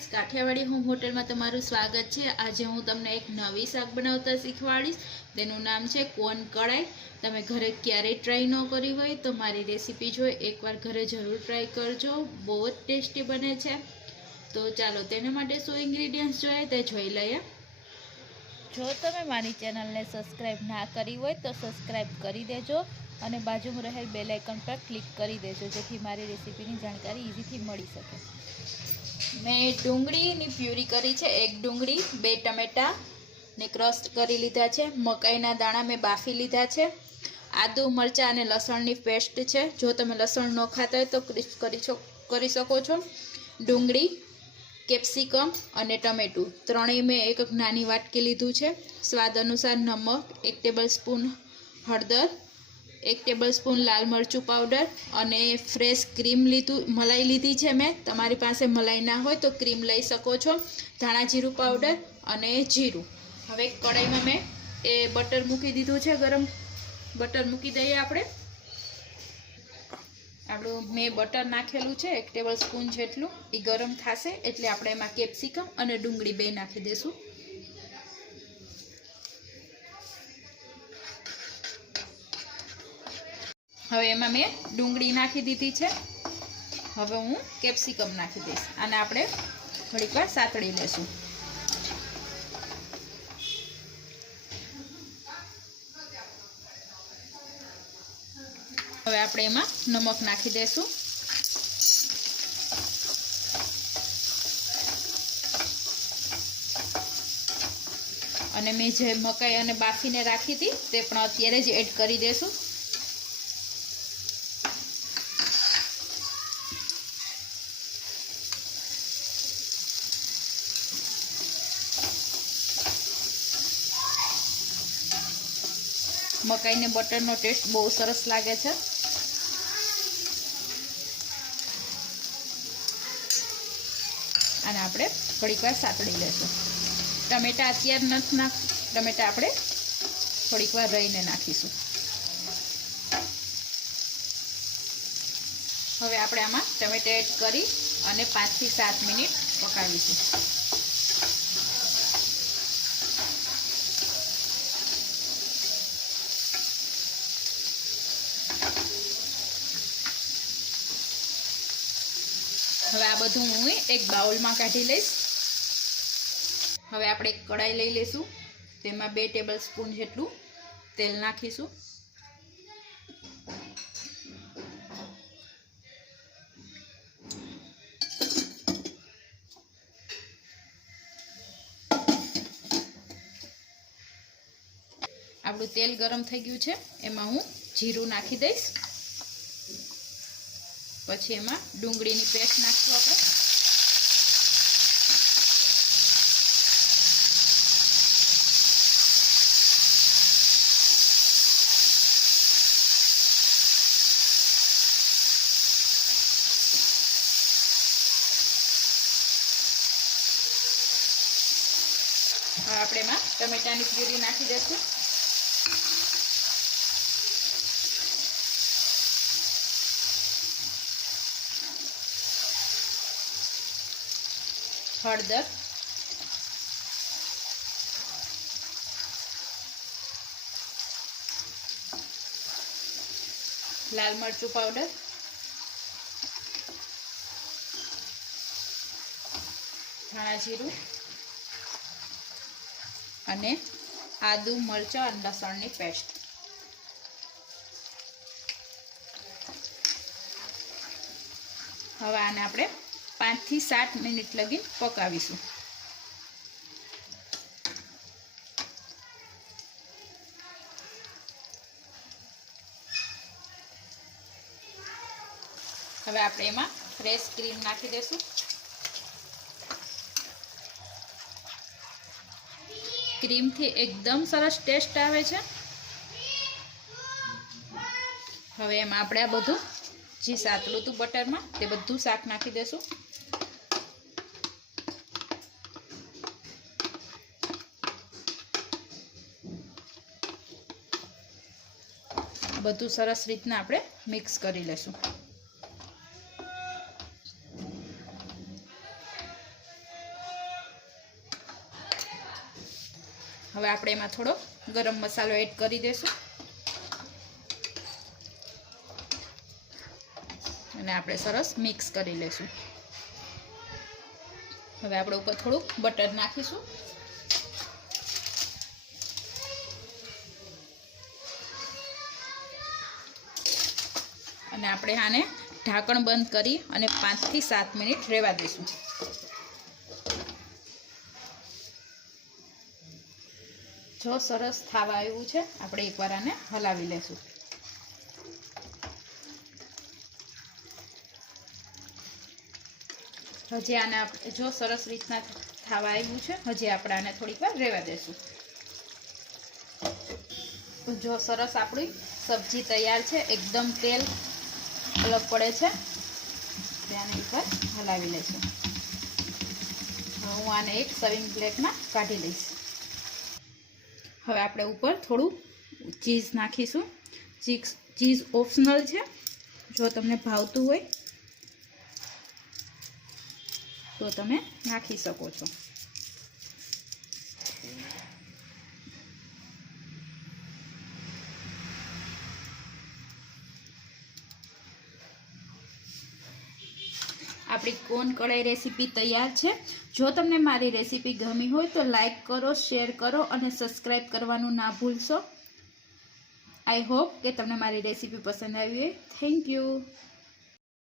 Friends, Kathiawadi home hotel में तमारुं स्वागत है। आज हूँ तमने एक नवी शाक बनावता शीखवाड़ीश। तेनुं नाम है कोन कढ़ाई। तमे घरे क्यारे ट्राय न करी होय तो मारी रेसिपी जो एक बार घरे जरूर ट्राय करजो, बहुत टेस्टी बने छे। तो चलो तेना माटे शुं इंग्रेडिएंट्स जोईए ते जोई लईए। जो तमे मारी चेनल ने सब्सक्राइब ना करी होय तो सब्सक्राइब करी देजो અને બાજુમાં રહેલ બેલ આઇકન પર ક્લિક કરી દેજો જેથી મારી રેસીપીની જાણકારી ઇઝીથી મળી શકે। મેં ડુંગળીની પ્યુરી કરી છે, એક ડુંગળી, 2 ટમેટા ને ક્રશ કરી લીધા છે। મકાઈના દાણા મેં બાફી લીધા છે। આદુ મરચાં અને લસણની પેસ્ટ છે, જો તમે લસણ ન ખાતા હોય તો કરી શકો છો। ડુંગળી, કેપ્સિકમ અને ટમેટું ત્રણેય મેં એક નાની વાટકી લીધું છે। સ્વાદ અનુસાર નમક, 1 ટેબલસ્પૂન હળદર, 1 ટેબલસ્પૂન लाल मरचू पाउडर और फ्रेश क्रीम मलाई लीधी है। मैं तमारी पासे मलाई ना हो तो क्रीम लई सको छो। धाणा जीरु पाउडर और जीरु। हवे कढ़ाई में मैं बटर मूकी दीधुं छे गरम। बटर मूकी दईए आपणे। आपणुं मैं बटर नाखेलुं छे 1 टेबलस्पून जेटलुं। ए गरम थशे एटले आपणे एमां केप्सिकम और डुंगળી बे नाखी देशुं। हवे एमां मैं डुंगળી नाखी दीधी है। हवे हूँ केप्सिकम नाखी दईश आने आपणे घणीक वार सातળી लेशुं। हवे आपणे एमां नमक नाखी देशुं। अने मैं जे मकाई अने बाफीने राखी थी ते पण अत्यारे ज एड करी देशुं। मकाई ने बटर नो टेस्ट बहुत सरस लागे छे। आने आपणे थोड़ीक वार सातળી लेशुं। टमेटा अत्यार नथी टमेटा आपणे थोड़ीक वार रहीने नाखीशुं। हवे आपणे आमां टमेटा एड करी अने 5 થી 7 मिनिट पकावीशुं। हवे आ बधुं हूँ एक बाउल में काढी लईश। हवे आपणे एक कढ़ाई लई लेशुं। तेमां 2 टेबलस्पून जेटलुं तेल नाखीशुं। आपणुं तेल गरम थई गयुं छे। एमां हूँ जीरुं नाखी दईश। पछी एमां डुंगळीनी पेस्ट नाखशुं आपणे। हवे आपणे एमां टमेटानी प्यूरी नाखी देशुं। हळदर, लाल मरचू पाउडर, धाणा जीरु अने आदू मरचा अने लसणनी पेस्ट। हवे आने आपणे 5 થી 7 मिनिट लगी पकावीशुं। हवे आपणे एमां फ्रेश क्रीम नाखी देशुं। क्रीम थी एकदम सरस टेस्ट आवे छे। हवे एमां आपणे आ बधुं जे सातळुं हतुं बटरमां ते बधुं शाक नाखी देशुं। बधुं सरस रीतना आपणे मिक्स करी लेशुं। હવે આપણે એમાં થોડો ગરમ મસાલો એડ કરી દઈશું અને આપણે સરસ મિક્સ કરી લઈશું. હવે આપણે ઉપર થોડુંક બટર નાખીશું અને આપણે આને ઢાંકણ બંધ કરી અને 5 થી 7 મિનિટ રહેવા દઈશું. જો સરસ થાવા આવ્યું છે, આપણે એકવાર આને હલાવી લેશું. હજી આને જો સરસ રીતના થાવા આવ્યું છે, હજી આપણે આને થોડીક વાર રહેવા દઈશું. જો સરસ આપણી સબ્જી તૈયાર છે, એકદમ તેલ અલગ પડે છે, આને એકવાર હલાવી લઈશું. હું આને એક સર્વિંગ પ્લેટમાં કાઢી લઈશ. હવે આપણે ઉપર થોડું ચીઝ નાખીશું. ચીઝ ઓપ્શનલ છે, જો તમને ભાવતું હોય તો તમે નાખી શકો છો. આપણી કોન કઢાઈ રેસીપી તૈયાર છે. જો તમને મારી રેસીપી ગમી હોય તો લાઈક કરો, શેર કરો અને સબસ્ક્રાઈબ કરવાનું ના ભૂલશો. આઈ હોપ કે તમને મારી રેસીપી પસંદ આવી હોય. Thank you.